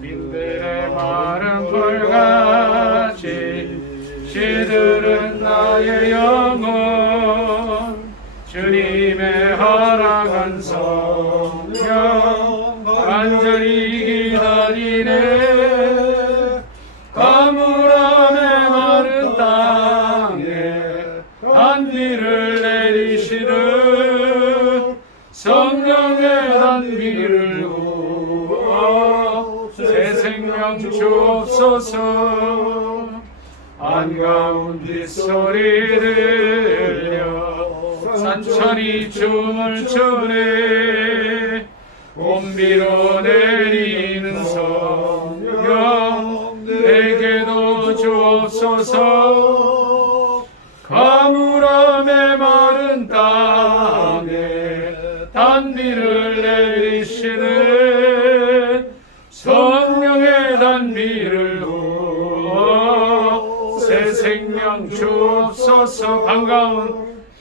민들의 마른 풀같이 시들은 나의 영혼 주님의 허락한 성령 간절히 기다리네 가물함의 마른 땅에 단비를 내리시는 성령의 단비를 부어 새 생명 주옵소서 한가운 빗소리 들려 산천이 춤을 추네 봄비로 내리는 성령 내게도 주옵소서 가물함의 마른 땅에 단비를 내리시는 성령의 단비를 부어 새 생명 주옵소서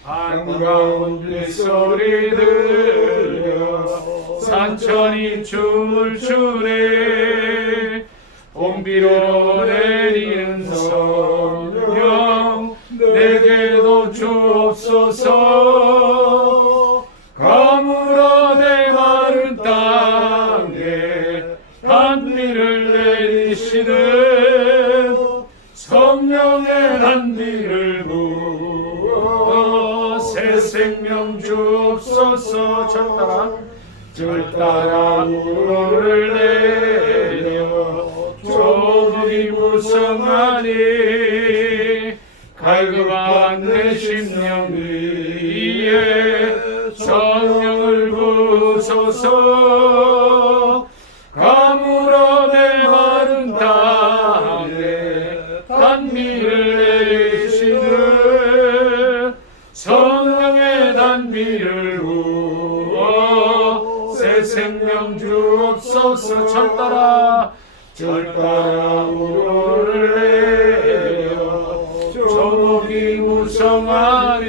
반가운 빗소리 들려 산천이 춤을 추네 봄비로 내리는 성령 내게도 주옵소서 가물함의 마른 땅에 단비를 내리시는 성령의 단비를 부어 새 생명 주옵소서 절따라 우로를 내려 조국이 무성하니 갈급한 내 심령 위에 성령을 부소서 가물함의 마른 땅에 단비를 내리시는 성령의 단비를 부어 새 생명 주옵소서 절따라 우로를 내려 조목이 무성하니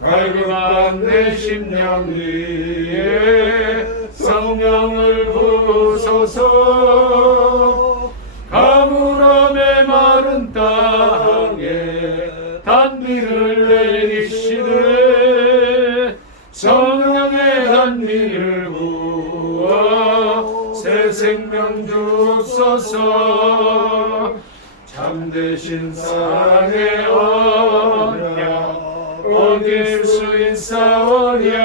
갈급한 내 심령 위에 성령을 부소서 가물함의 마른 땅에 단비를 내리시는 성령의 단비를 부어 새 생명 주옵소서 참되신 사랑의 언약 어길 수 있사오랴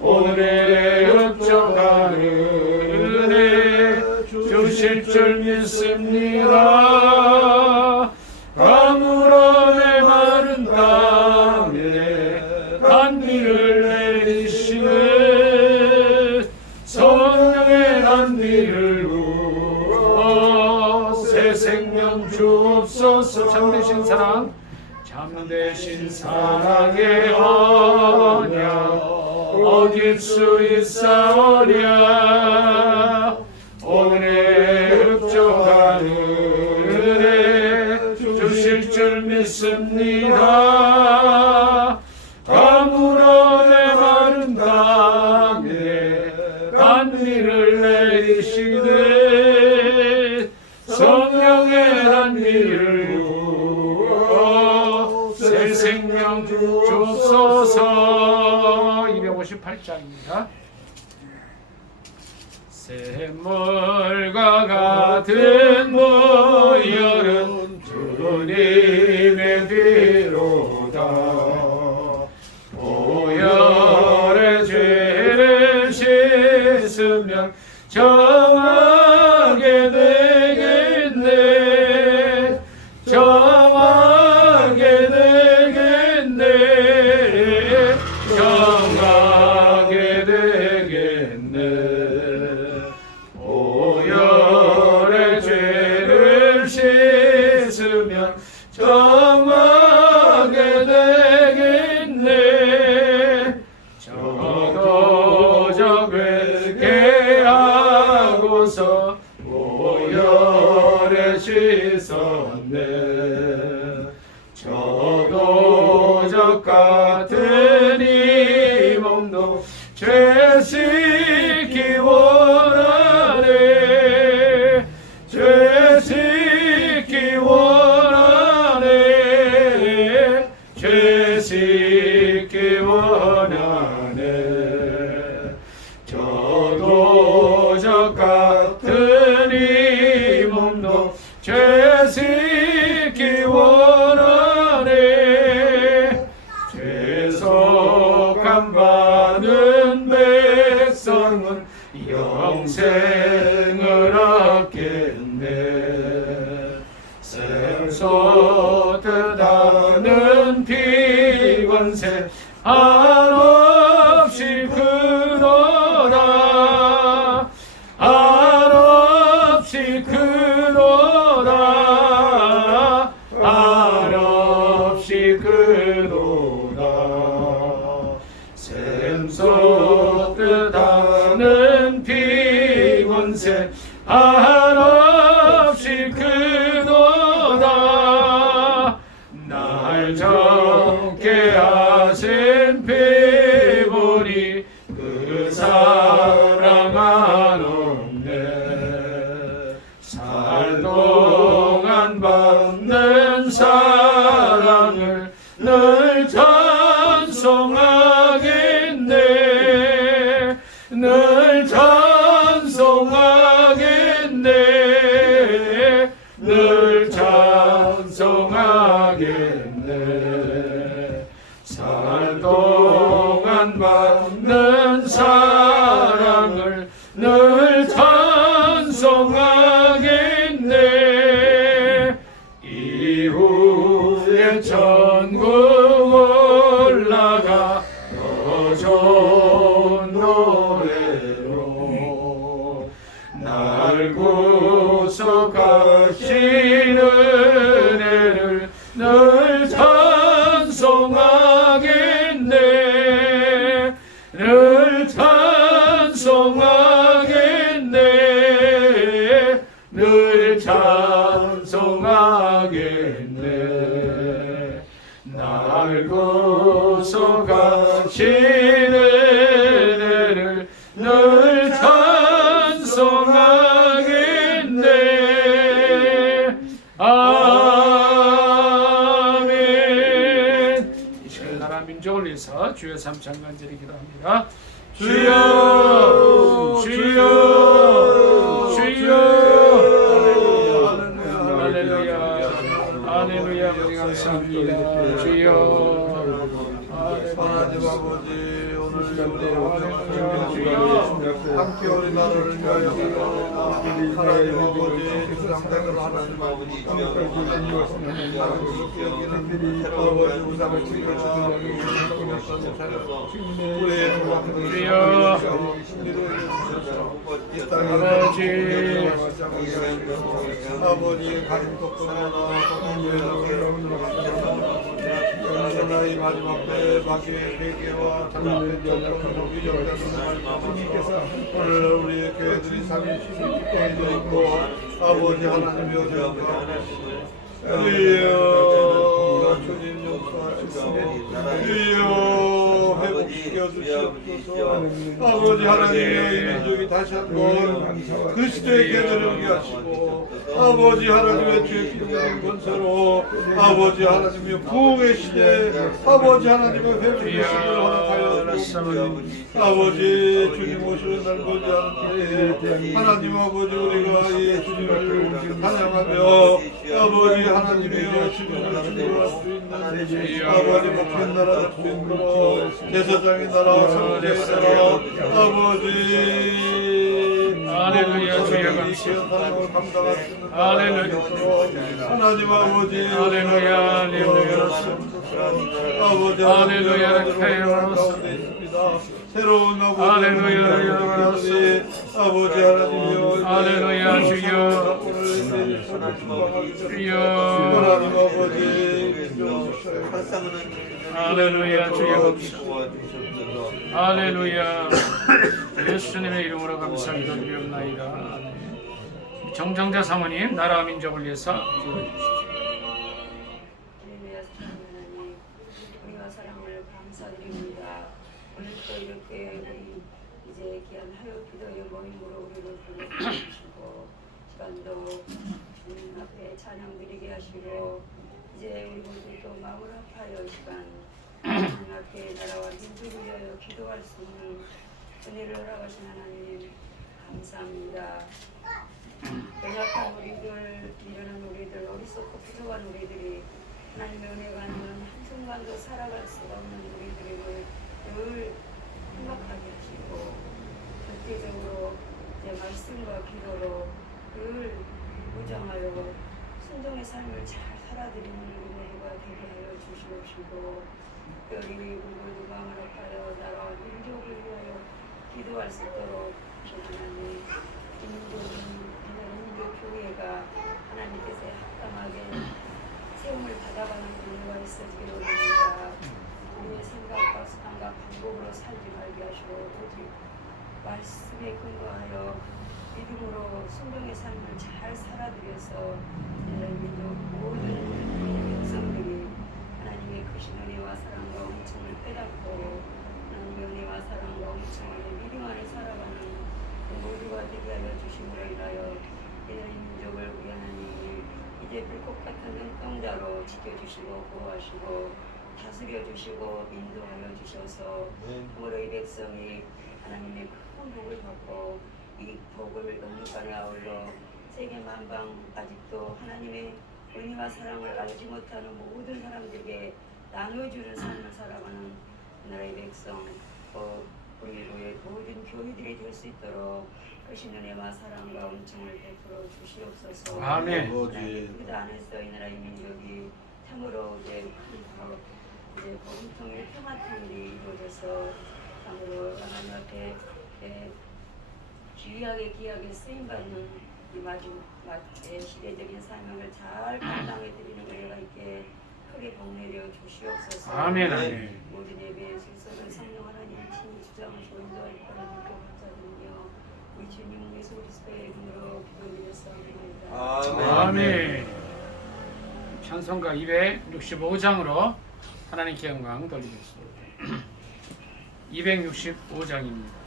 오늘의 흡족한 은혜 주실 줄 믿습니다 가물함의 마른 땅에 단비를 내리시는 성령의 단비를 부어 새 생명 주옵소서 참되신 사랑의 언약 어길 수 있사오랴 오늘의 흡족한 은혜 주실 줄 믿습니다 가물함의 마른 땅에 단비를 내리시는 성령의 단비를 부어 새 생명 주옵소서 258장입니다 샘물과 같은 보혈은 주님의 피로다 보혈의 죄를 씻으면 정하게 되겠네 정하게 되겠네 정하게 되겠네 보혈의 죄를 씻으면 정하게 되겠네 저도 회개하고서 보혈에 씻었네 저도 저 같은 이 몸도 죄 씻기워 저도적 같은 이 몸도 죄짓기 원하네. 죄속함 받은 백성은 영생을 얻겠네. 샘솟듯 하는 피권세 한없이 크도다. 한없이 크도다. 한없이 크도다. 샘솟듯 하는 피권세 한없이 크도다. 날 적게 하신 피보니 그 사랑 한없네. 살 동안 받는 사랑을 늘 찬송하겠네. 늘 찬송하겠네. 늘 찬송하겠네. 살 동안 받는 사랑을 늘 찬송하겠네. 이후에 천국 올라가 더 좋은 노래로 날 구속하신 은혜를 늘 찬송하겠네. 늘 찬송하겠네. 늘 찬송하겠네. 날 구속하신 은혜를 늘 찬송하겠네. 아멘. 이 시간 나라 민족을 위해서 주여 삼창간절히 기도합니다. 주여 주여 주여. 할렐루야 할렐루야. 감사합니다. 주여. 하나님 아버지, 오늘 함께 우리 나라를 위하여 하나님 아버지 주상대로 하나님 아버지 아버지 우상을 지켜주는 우리의 주여. 아버지의 가슴 돋구나 그러나 이 마지막 때 마귀의 세계와 잘못된 정권으로 위협되는 주님께서 오늘 우리의 교회들이 30이 깨져 있고 아버지 하나님이 오셔서 주여 주님 용서하시고 주여 회복시켜 주시옵소서. 아버지 하나님의 이 민족이 다시 한번 그리스도의 계절을 오게 하시고 아버지 하나님의 주의 기름의 권세로 아버지 하나님의 부흥의 시대에 아버지 하나님의 회복의 시대를 허락하여 주옵소서. 아버지 주님 오시는 날 보지 않은 때에 하나님 아버지 우리가 이 주님을 찬양하며 아버지 하나님이여 주님을 증거할 수 있는 아버지 목표 나라 수 있는 제사장의 나라 성도의 나라 아버지 할렐루야. 주여 감사합니다. 할렐루야. 하나님 아버지 할렐루야. 할렐루야. 아버지 할렐루야. 가운데 있습니다. 새로운 아버지 할렐루야. 아버지 하나님이여 할렐루야. 주여 주여 하나님 아버지 할렐루야. 주여 할렐루야. 예수님의 이름으로 감사합니다. 드리옵나이다. 정정자 사모님 나라와 민족을 위해서 할렐루야. 하나님 우리가 사랑을 감사드립니다. 오늘 또 이렇게 우리 이제 귀한 하여 기도의 모임으로 우리를 불러주시고 시간도 주님 앞에 찬양 드리게 하시고 이제 우리 모두 또 마음을 합하여 시간 하나님 앞에 나라와 민족을 위하여 기도할 수 있는 은혜를 허락하신 하나님 감사합니다. 연약한 우리들, 미련한 우리들, 어리석고 부족한 우리들이 하나님의 은혜가 아니면 한순간도 살아갈 수가 없는 우리들에게 늘 행복하게 하시고 절대적으로 내 말씀과 기도로 늘 무장하여 순종의 삶을 잘 살아드리는 우리 모두가 되게 하여 주시옵시고 특별히 우리 모두 마음을 합하여 나라와 민족을 위하여 기도할 수 있도록 하나님 인도 교회가 하나님께서 합당하게 세움을 받아가는 교회가 있어지기를 원합니다. 우리의 생각과 습관과 방법으로 살지 말게 하시고 오직 말씀에 근거하여 믿음으로 순종의 삶을 잘 살아들여서 민족 모든 백성들이 하나님의 크신 은혜와 사랑과 은총을 깨닫고 하나님의 은혜와 사랑과 은총을 믿음 안에 살아가는 모두가 되게 하여 주심으로 인하여 이스라엘 민족을 우리 하나님이 이제 불꽃 같은 눈동자로 지켜주시고 보호하시고 다스려 주시고 인도하여 주셔서 참으로 이 백성이 하나님의 큰 복을 받고 이 복을 영육간에 아울러 세계 만방 아직도 하나님의 은혜와 사랑을 알지 못하는 모든 사람들에게 나눠주는 삶을 살아가는 나라의 백성 우리 모든 교회들이 될 수 있도록 크신 은혜와 사랑과 은총을 베풀어 주시옵소서. 아멘. 그 안에서 이 나라의 민족이 참으로 이제 복음통일 평화통일이 이루어져서 참으로 하나님 앞에 귀하게 귀하게 쓰임받는 이 마지막 시대적인 사명을 잘 감당해 드리는 은혜가 있게 크게 복내려 주시옵소서. 아멘. 아멘. 모든 예배에 실속은 성령 하나님 친히 주장하시고 인도할 거를 믿고 감사드리며 우리 주님 예수 그리스도의 이름으로 기도드렸사옵나이다. 아멘. 찬송가 265장으로 하나님께 영광 돌리겠습니다. 265장입니다.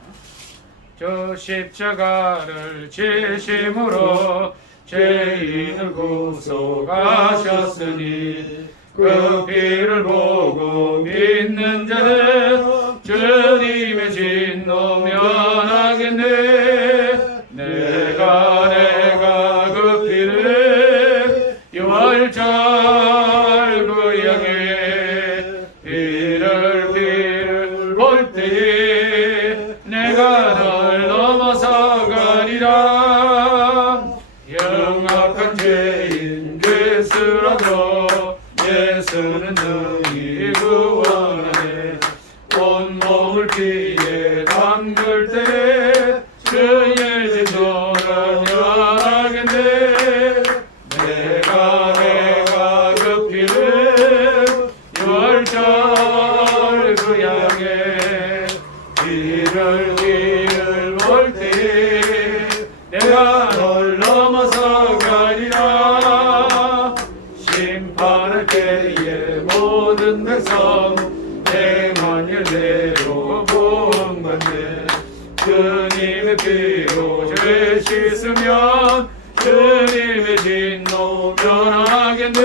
저 십자가를 지심으로 죄인을 구속하셨으니 그 피를 보고 믿는 자는 주님의 진노 면하겠네. 내가 그 피를 유월절 구약에 피를 볼 때에 내가 널 넘어서 가리라. 영악한 죄인 됐으라도 예수는 능히 구원하네. 온몸을 피에 담글 때 주의 진노를 면하겠네. 내가 그 피를 유월절 구약에 피를 볼 때 내가 널 넘어서 가리라. 심판할 때에 모든 백성 행한 일대로 구원받네. 주님의 피로 죄 씻으면 주님의 진노 면하겠네.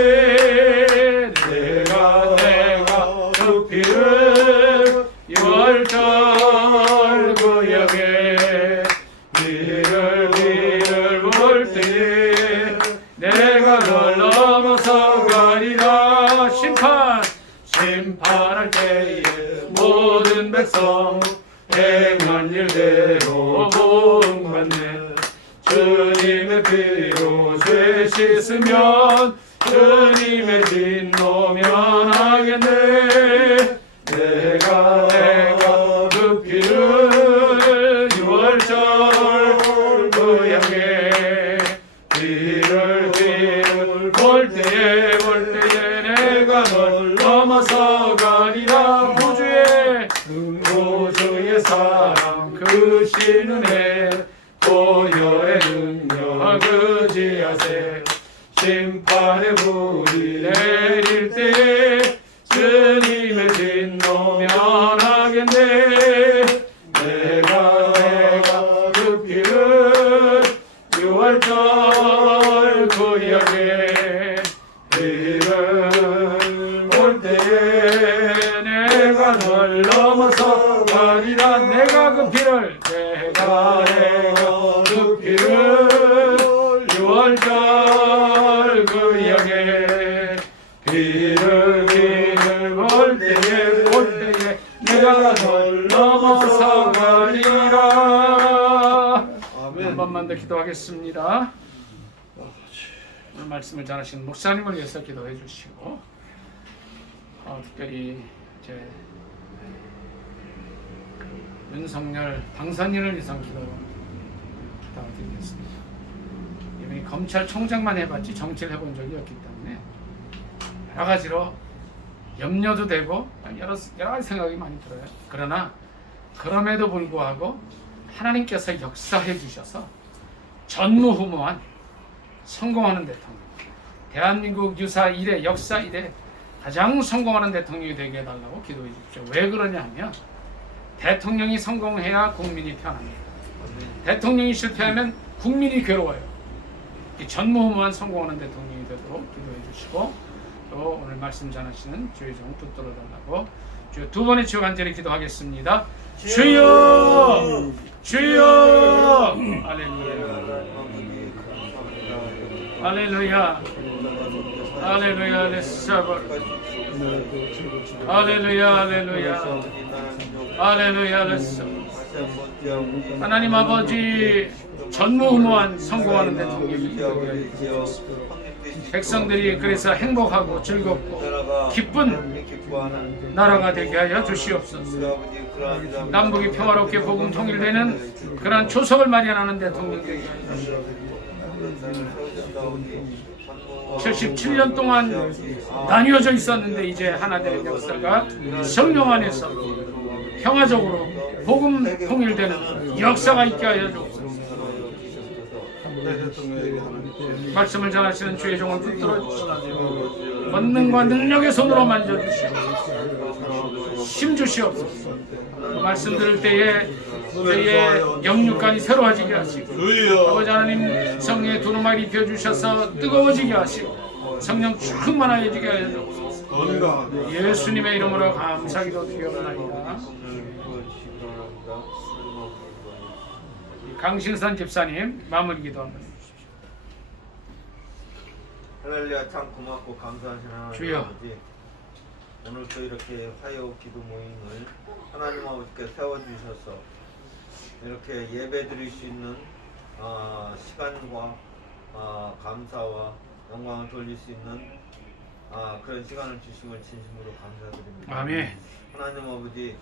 내가 그 피를 유월절 구약에 피를 볼 때 내가 널 넘어서 가리라. 심판할 때에 모든 백성 행한 일대로 복받네. 주님의 피로 죄 씻으면 주님의 진노 면하겠네. 내가 그 피를 유월절 구약에 피를 볼 때에 내가 널 넘어서 가리라. 구주의 사랑 크신 은혜 보혈의 능력 의지하세. 심판의 불이 내릴 때 주님의 진노 면하겠네. 내가 그 피를 유월절 구약에 피를 볼 때에 내가 널 넘어서 가리라. 내가 그 피를 가해 높이를 6월절 그 역에 길을 볼 때에 내가 널 넘어서 가리라. 한 번만 더 기도하겠습니다. 오늘 말씀을 전하신 목사님을 위해서 기도해 주시고 특별히 이제 윤석열 당선인을 위해서 기도드리겠습니다. 이분이 검찰총장만 해봤지 정치를 해본 적이 없기 때문에 여러 가지로 염려도 되고 여러 가지 생각이 많이 들어요. 그러나 그럼에도 불구하고 하나님께서 역사해 주셔서 전무후무한 성공하는 대통령, 대한민국 유사 이래 역사 이래 가장 성공하는 대통령이 되게 해달라고 기도해 주십시오. 왜 그러냐 하면 대통령이 성공해야 국민이 편합니다. 대통령이 실패하면 국민이 괴로워요. 전무후무한 성공하는 대통령이 되도록 기도해 주시고 또 오늘 말씀 전하시는 주의 종 붙들어 달라고 주여 두 번의 주여 간절히 기도하겠습니다. 주여! 주여! 할렐루야. 할렐루야. 할렐루야. 할렐루야. 할렐루야. 할렐루야. 하나님 아버지 전무후무한 성공하는 대통령이 백성들이 그래서 행복하고 즐겁고 기쁜 나라가 되게 하여 주시옵소서. 남북이 평화롭게 복음 통일되는 그러한 초석을 마련하는 대통령 되게 하여 주시옵소서. 77년 동안 나뉘어져 있었는데 이제 하나 되는 역사가 성령 안에서 평화적으로 복음 통일되는 역사가 있게 하여 주옵소서. 말씀을 전하시는 주의 종을 붙들어 주시옵소서. 권능과 능력의 손으로 만져주시옵소서. 힘 주시옵소서. 그 말씀 들을 때에 저희의 영육간이 새로워지게 하시고 아버지 하나님 성령의 두루마리 입혀주셔서 뜨거워지게 하시고 성령 충만하여지게 하여 주옵소서. 예수님의 이름으로 감사기도 드리옵나이다. 강신선 집사님 마무리 기도 한번 해주십시오. 할렐루야. 참 고맙고 감사하신 하나님 주여. 아버지, 오늘 또 이렇게 화요 기도 모임을 하나님 아버지께 세워주셔서 이렇게 예배 드릴 수 있는 시간과 감사와 영광을 돌릴 수 있는 그런 시간을 주심을 진심으로 감사드립니다. 아멘. 하나님 아버지,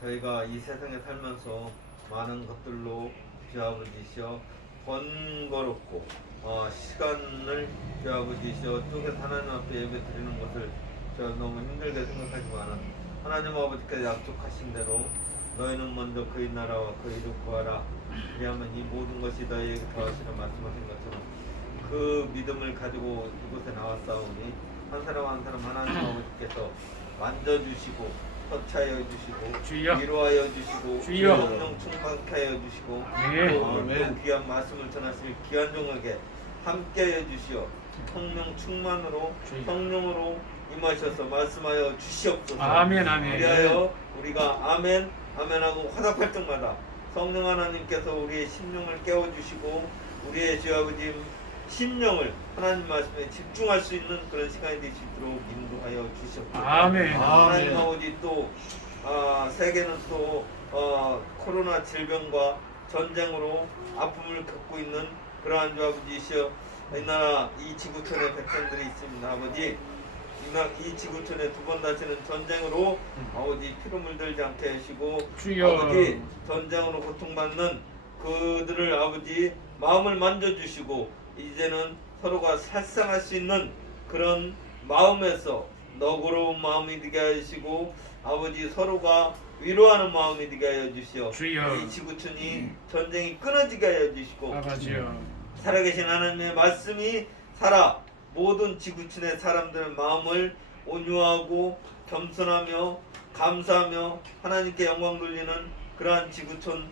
저희가 이 세상에 살면서 많은 것들로 주 아버지시여 번거롭고 시간을 주 아버지시여 쪼개서 하나님 앞에 예배 드리는 것을 저 너무 힘들게 생각하지만 하나님 아버지께서 약속하신 대로 너희는 먼저 그의 나라와 그의 이를 구하라. 그리하면 이 모든 것이 너희에게 더하시라 말씀하신 것처럼 그 믿음을 가지고 이곳에 나왔사오니 한 사람 한 사람 하나님 아버지께서 만져주시고 터치하여 주시고 주여. 위로하여 주시고 주여. 성령 충만케 하여 주시고 네. 또 오늘 또 귀한 말씀을 전하실 귀한 종에게 함께하여 주시어 성령 충만으로 주여. 성령으로 임하셔서 말씀하여 주시옵소서. 아멘. 아멘. 그리하여 우리가 아멘 아멘하고 화답할 때마다 성령 하나님께서 우리의 심령을 깨워주시고 우리의 주 아버지 심령을 하나님 말씀에 집중할 수 있는 그런 시간이 되시도록 인도하여 주시옵소서. 아멘. 하나님 아버지 또 세계는 또 코로나 질병과 전쟁으로 아픔을 겪고 있는 그러한 주 아버지시여 이 나라 이 지구촌에 백성들이 있습니다. 아버지 이 지구촌에 두 번 다시는 전쟁으로 아버지 피로 물들지 않게 하시고 주여. 아버지 전쟁으로 고통받는 그들을 아버지 마음을 만져주시고 이제는 서로가 살상할 수 있는 그런 마음에서 너그러운 마음이 되게 하시고 아버지 서로가 위로하는 마음이 되게 하여 주시오. 주여. 이 지구촌이 전쟁이 끊어지게 하여 주시고 아버지여. 살아계신 하나님의 말씀이 살아 모든 지구촌의 사람들의 마음을 온유하고 겸손하며 감사하며 하나님께 영광 돌리는 그러한 지구촌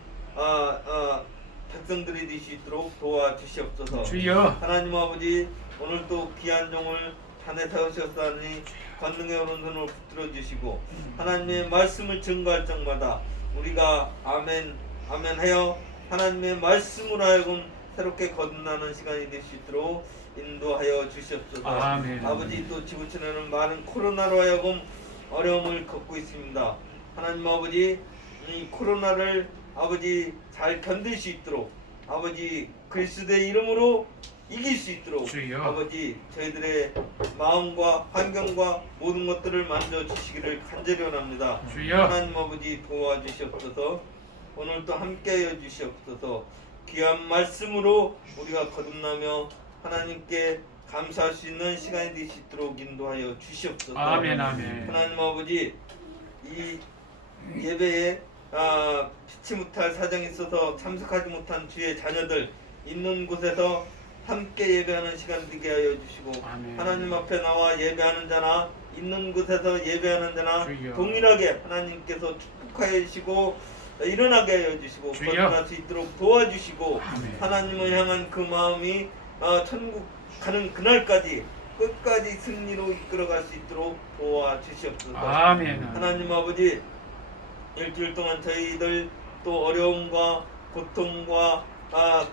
백성들이 될 수 있도록 도와주시옵소서. 주여. 하나님 아버지 오늘 또 귀한 종을 단에 세우셨다니 권능의 오른손을 붙들어 주시고 하나님의 말씀을 증거할 적마다 우리가 아멘 아멘 하여 하나님의 말씀으로 하여금 새롭게 거듭나는 시간이 될 수 있도록 인도하여 주시옵소서. 아멘. 아버지, 또 지구촌에는 많은 코로나로 하여금 어려움을 겪고 있습니다. 하나님 아버지, 이 코로나를 아버지 잘 견딜 수 있도록 아버지 그리스도의 이름으로 이길 수 있도록 주여. 아버지 저희들의 마음과 환경과 모든 것들을 만져 주시기를 간절히 원합니다. 주여. 하나님 아버지 도와주시옵소서. 오늘 또 함께하여 주시옵소서. 귀한 말씀으로 우리가 거듭나며 하나님께 감사할 수 있는 시간이 될 수 있도록 인도하여 주시옵소서. 아멘 아멘. 하나님 아버지, 이 예배에 피치 못할 사정이 있어서 참석하지 못한 주의 자녀들 있는 곳에서 함께 예배하는 시간 되게 하여 주시고, 아멘. 하나님 앞에 나와 예배하는 자나 있는 곳에서 예배하는 자나 주여. 동일하게 하나님께서 축복하여 주시고 일어나게 하여 주시고 주여. 거듭날 수 있도록 도와주시고, 아멘. 하나님을 향한 그 마음이 천국 가는 그날까지 끝까지 승리로 이끌어갈 수 있도록 도와주시옵소서. 아멘. 하나님 아버지, 일주일 동안 저희들 또 어려움과 고통과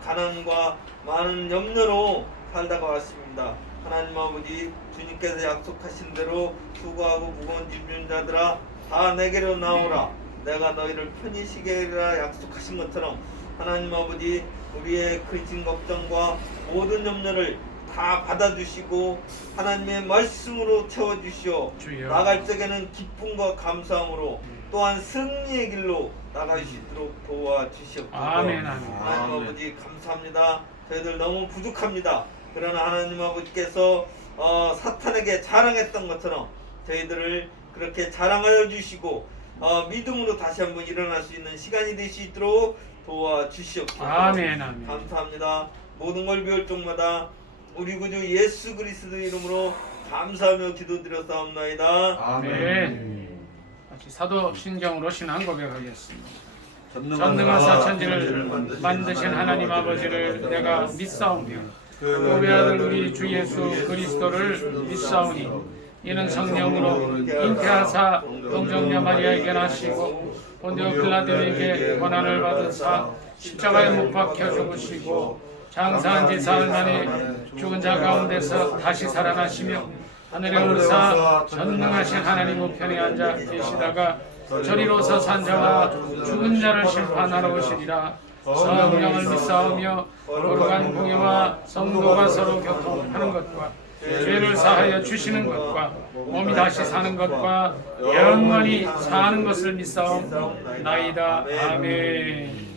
가난과 많은 염려로 살다가 왔습니다. 하나님 아버지, 주님께서 약속하신 대로 수고하고 무거운 짐진 자들아 다 내게로 나오라, 내가 너희를 편히 쉬게 하리라 약속하신 것처럼 하나님 아버지, 우리의 근심 걱정과 모든 염려를 다 받아주시고 하나님의 말씀으로 채워주시오. 주여. 나갈 적에는 기쁨과 감사함으로 또한 승리의 길로 나갈 수 있도록 도와주시옵소서. 아멘 아멘. 하나님 아버지 감사합니다. 저희들 너무 부족합니다. 그러나 하나님 아버지께서 사탄에게 자랑했던 것처럼 저희들을 그렇게 자랑하여 주시고 믿음으로 다시 한번 일어날 수 있는 시간이 될 수 있도록 도와주시옵소서. 아멘 아멘. 감사합니다. 모든 걸 비울 쪽마다 우리 구주 예수 그리스도 이름으로 감사하며 기도드렸사옵나이다. 아멘. 같이 사도신경으로 신앙 고백하겠습니다. 전능한 전능하사 천지를 만드신 하나님 아버지를 내가 믿사오며 그 아들 우리 주 예수 그리스도를 믿사오니 이는 성령으로 잉태하사 동정녀 마리아에게 나시고 본디오 빌라도에게 고난을 받으사 십자가에 못 박혀 죽으시고 장사한 지 사흘 만에 죽은 자 가운데서 다시 살아나시며 하늘에 오르사 전능하신 하나님 우편에 앉아 계시다가 저리로서 산 자와 죽은 자를 심판하러 오시리라. 성령을 믿사오며 거룩한 공예와 성도가 서로 교통하는 것과 죄를 사하여 주시는 것과 몸이 다시 사는 것과 영원히 사는 것을 믿사옵나이다. 아멘.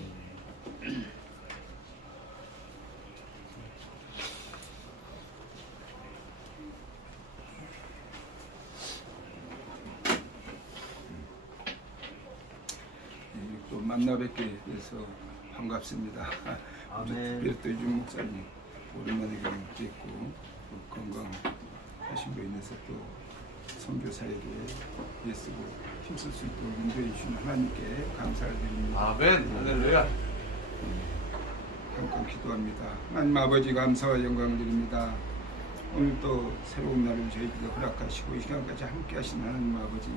또 만나 뵙게 돼서 반갑습니다. 아멘. 특별히 또 이준 목사님 오랜만에 뵙고 또 건강하신 거 인해서 또 선교사에게 애쓰고 힘쓸 수 있도록 인도해 주신 하나님께 감사를 드립니다. 아멘. 할렐루야. 잠깐 기도합니다. 하나님 아버지 감사와 영광을 드립니다. 오늘 또 새로운 날을 저희에게 허락하시고 이 시간까지 함께 하신 하나님 아버지,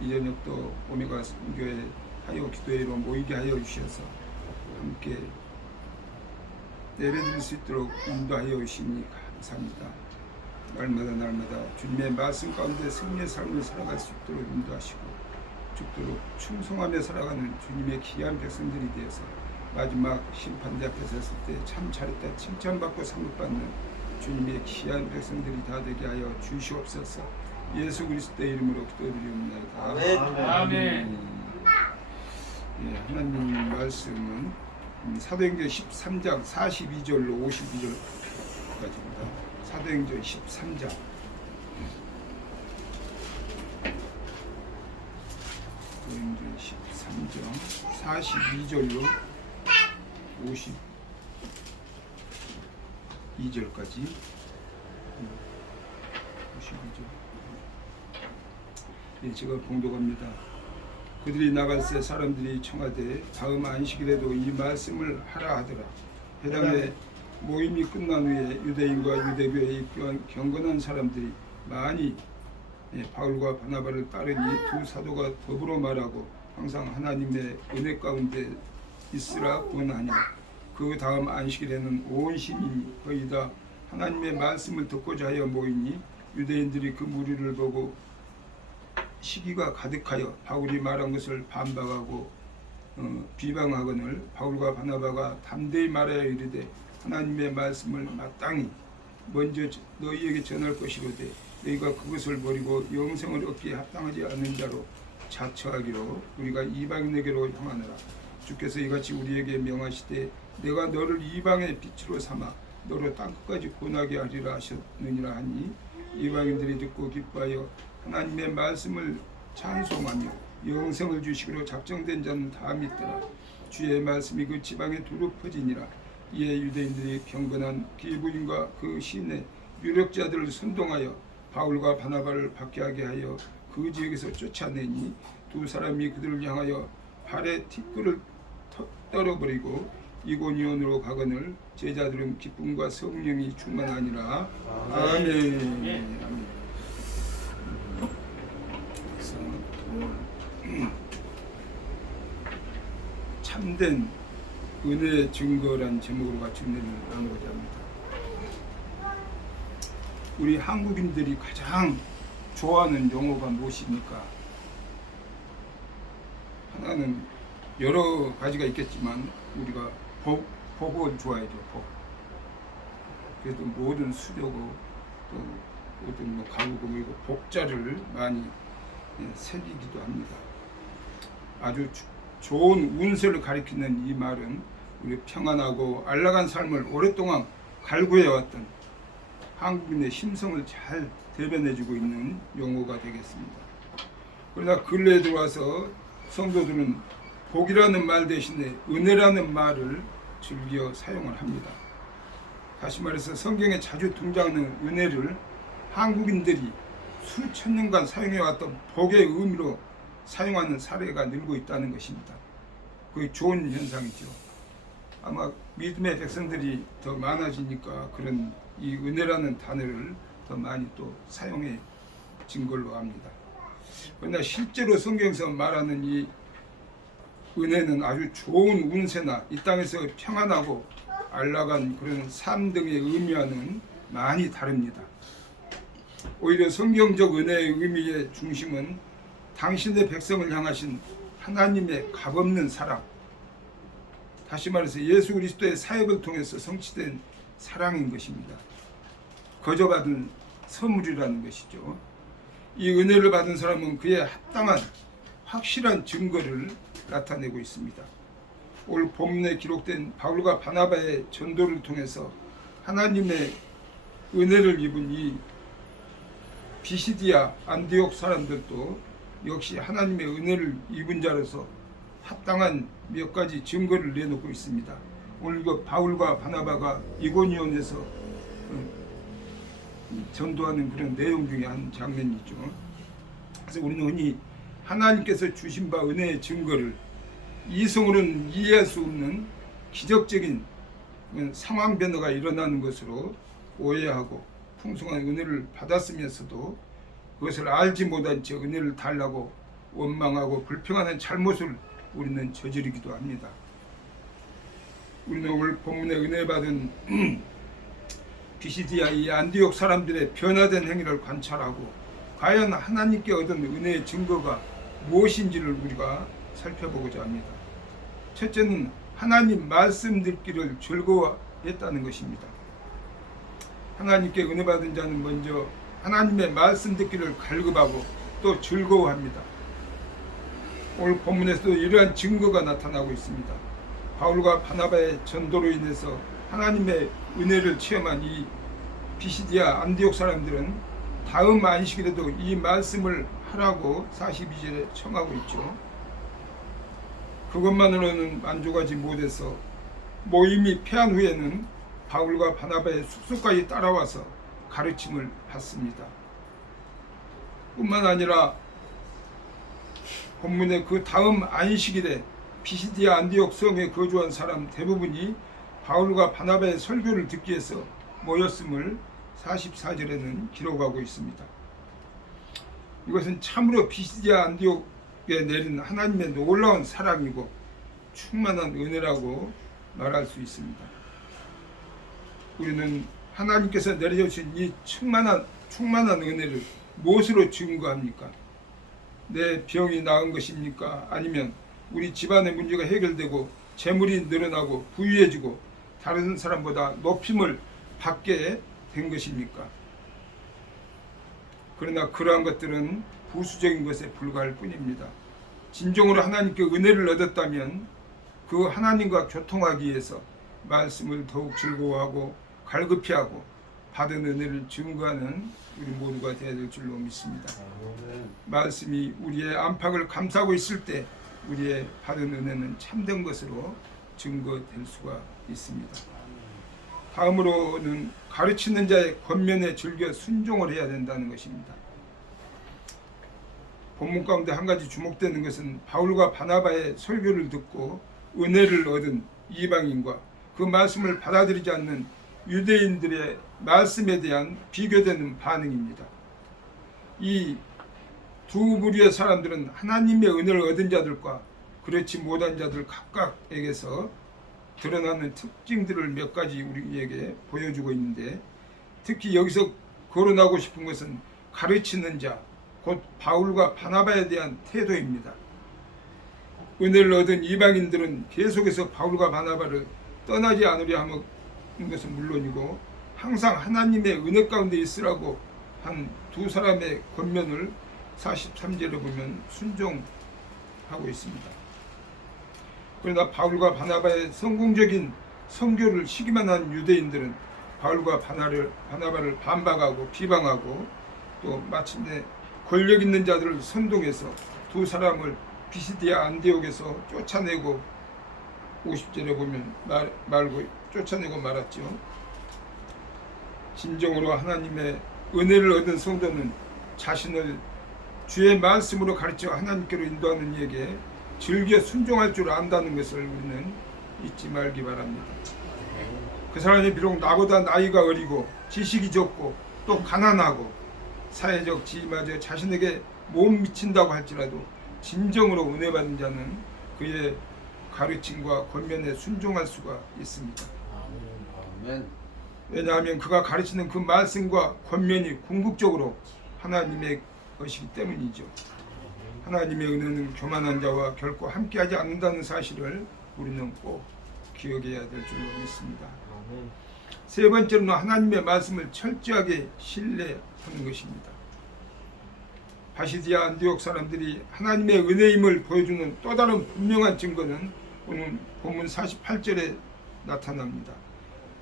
이 저녁도 오메가 선교회 하여 기도회로 모이게 하여 주셔서 함께 내려드릴 수 있도록 인도하여 주시니 감사합니다. 날마다 주님의 말씀 가운데 승리의 삶을 살아갈 수 있도록 인도하시고 죽도록 충성하며 살아가는 주님의 귀한 백성들이 되어서 마지막 심판대 앞에 섰을 때 참 잘했다 칭찬받고 상급받는 주님의 귀한 백성들이 다 되게 하여 주시옵소서. 예수 그리스도의 이름으로 기도드리옵나이다. 아멘. 아멘. 예, 하나님 말씀은 사도행전 13장 42절로 52절까지입니다. 사도행전 13장 사도행전 13장 42절로 52절까지 52절. 예, 제가 봉독합니다. 그들이 나갈새 사람들이 청하되 다음 안식일에도 이 말씀을 하라 하더라. 회당에 모임이 끝난 후에 유대인과 유대교에 입교한 경건한 사람들이 많이 바울과 바나바를 따르니 두 사도가 더불어 말하고 항상 하나님의 은혜 가운데 있으라 권하니라. 그 다음 안식일에는 온 시민이 거의 다 하나님의 말씀을 듣고자 하여 모이니 유대인들이 그 무리를 보고 시기가 가득하여 바울이 말한 것을 반박하고 비방하거늘 바울과 바나바가 담대히 말하여 이르되 하나님의 말씀을 마땅히 먼저 너희에게 전할 것이로되 너희가 그것을 버리고 영생을 얻기에 합당하지 않는 자로 자처하기로 우리가 이방인에게로 향하노라. 주께서 이같이 우리에게 명하시되 내가 너를 이방의 빛으로 삼아 너로 땅끝까지 권하게 하리라 하셨느니라 하니 이방인들이 듣고 기뻐하여 하나님의 말씀을 찬송하며 영생을 주시기로 작정된 자는 다 믿더라. 주의 말씀이 그 지방에 두루 퍼지니라. 이에 유대인들이 경건한 기부인과 그 시내 유력자들을 선동하여 바울과 바나바를 박해하게 하여 그 지역에서 쫓아내니 두 사람이 그들을 향하여 발에 티끌을 떨어버리고 이고니온으로 가거늘 제자들은 기쁨과 성령이 충만하니라. 아멘. 예. 아멘. 그래서 참된 은혜의 증거란 제목으로 같이 은혜를 나누고자 합니다. 우리 한국인들이 가장 좋아하는 용어가 무엇입니까? 하나는 여러 가지가 있겠지만 우리가 복을 좋아해요. 복. 그래도 모든 수료고 또 모든 가구고 그리고 복자를 많이 새기기도 합니다. 아주 좋은 운세를 가리키는 이 말은 우리 평안하고 안락한 삶을 오랫동안 갈구해왔던 한국인의 심성을 잘 대변해주고 있는 용어가 되겠습니다. 그러나 근래에 들어와서 성도들은 복이라는 말 대신에 은혜라는 말을 즐겨 사용을 합니다. 다시 말해서 성경에 자주 등장하는 은혜를 한국인들이 수천 년간 사용해왔던 복의 의미로 사용하는 사례가 늘고 있다는 것입니다. 그게 좋은 현상이죠. 아마 믿음의 백성들이 더 많아지니까 그런 이 은혜라는 단어를 더 많이 또 사용해진 걸로 압니다. 그러나 실제로 성경에서 말하는 이 은혜는 아주 좋은 운세나 이 땅에서 평안하고 안락한 그런 삶 등의 의미와는 많이 다릅니다. 오히려 성경적 은혜의 의미의 중심은 당신의 백성을 향하신 하나님의 값없는 사랑, 다시 말해서 예수 그리스도의 사역을 통해서 성취된 사랑인 것입니다. 거저받은 선물이라는 것이죠. 이 은혜를 받은 사람은 그에 합당한 확실한 증거를 나타내고 있습니다. 오늘 본문에 기록된 바울과 바나바의 전도를 통해서 하나님의 은혜를 입은 이 비시디아 안디옥 사람들도 역시 하나님의 은혜를 입은 자로서 합당한 몇 가지 증거를 내놓고 있습니다. 오늘 그 바울과 바나바가 이고니온에서 전도하는 그런 내용 중에 한 장면이죠. 그래서 우리는 흔히 하나님께서 주신 바 은혜의 증거를 이성으로는 이해할 수 없는 기적적인 상황 변화가 일어나는 것으로 오해하고 풍성한 은혜를 받았으면서도 그것을 알지 못한 채 은혜를 달라고 원망하고 불평하는 잘못을 우리는 저지르기도 합니다. 우리는 오늘 본문에 은혜 받은 비시디아 이 안디옥 사람들의 변화된 행위를 관찰하고 과연 하나님께 얻은 은혜의 증거가 무엇인지를 우리가 살펴보고자 합니다. 첫째는 하나님 말씀 듣기를 즐거워했다는 것입니다. 하나님께 은혜 받은 자는 먼저 하나님의 말씀 듣기를 갈급하고 또 즐거워합니다. 오늘 본문에서도 이러한 증거가 나타나고 있습니다. 바울과 바나바의 전도로 인해서 하나님의 은혜를 체험한 이 비시디아 안디옥 사람들은 다음 안식일에도 이 말씀을 하라고 42절에 청하고 있죠. 그것만으로는 만족하지 못해서 모임이 폐한 후에는 바울과 바나바의 숙소까지 따라와서 가르침을 받습니다. 뿐만 아니라 본문의 그 다음 안식일에 비시디아 안디옥 성에 거주한 사람 대부분이 바울과 바나바의 설교를 듣기 위해서 모였음을 44절에는 기록하고 있습니다. 이것은 참으로 비시디아 안디옥에 내린 하나님의 놀라운 사랑이고 충만한 은혜라고 말할 수 있습니다. 우리는 하나님께서 내려주신 이 충만한 은혜를 무엇으로 증거합니까? 내 병이 나은 것입니까? 아니면 우리 집안의 문제가 해결되고 재물이 늘어나고 부유해지고 다른 사람보다 높임을 받게 된 것입니까? 그러나 그러한 것들은 부수적인 것에 불과할 뿐입니다. 진정으로 하나님께 은혜를 얻었다면 그 하나님과 교통하기 위해서 말씀을 더욱 즐거워하고 갈급히하고 받은 은혜를 증거하는 우리 모두가 되어야 될 줄로 믿습니다. 말씀이 우리의 안팎을 감싸고 있을 때 우리의 받은 은혜는 참된 것으로 증거될 수가 있습니다. 다음으로는 가르치는 자의 권면에 즐겨 순종을 해야 된다는 것입니다. 본문 가운데 한 가지 주목되는 것은 바울과 바나바의 설교를 듣고 은혜를 얻은 이방인과 그 말씀을 받아들이지 않는 유대인들의 말씀에 대한 비교되는 반응입니다. 이 두 무리의 사람들은 하나님의 은혜를 얻은 자들과 그렇지 못한 자들 각각에게서 드러나는 특징들을 몇 가지 우리에게 보여주고 있는데, 특히 여기서 거론하고 싶은 것은 가르치는 자, 곧 바울과 바나바에 대한 태도입니다. 은혜를 얻은 이방인들은 계속해서 바울과 바나바를 떠나지 않으려 하는 것은 물론이고 항상 하나님의 은혜 가운데 있으라고 한 두 사람의 권면을 43절에 보면 순종하고 있습니다. 그러나 바울과 바나바의 성공적인 선교를 시기만 한 유대인들은 바울과 바나바를 반박하고 비방하고 또 마침내 권력 있는 자들을 선동해서 두 사람을 비시디아 안디옥에서 쫓아내고 50절에 보면 말고 쫓아내고 말았죠. 진정으로 하나님의 은혜를 얻은 성도는 자신을 주의 말씀으로 가르쳐 하나님께로 인도하는 이에게 즐겨 순종할 줄 안다는 것을 우리는 잊지 말기 바랍니다. 그 사람이 비록 나보다 나이가 어리고 지식이 적고 또 가난하고 사회적 지위마저 자신에게 못 미친다고 할지라도 진정으로 은혜 받는 자는 그의 가르침과 권면에 순종할 수가 있습니다. 아멘. 왜냐하면 그가 가르치는 그 말씀과 권면이 궁극적으로 하나님의 것이기 때문이죠. 하나님의 은혜는 교만한 자와 결코 함께하지 않는다는 사실을 우리는 꼭 기억해야 될 줄로 믿습니다. 세 번째로는 하나님의 말씀을 철저하게 신뢰하는 것입니다. 바시디아 안디옥 사람들이 하나님의 은혜임을 보여주는 또 다른 분명한 증거는 오늘 본문 48절에 나타납니다.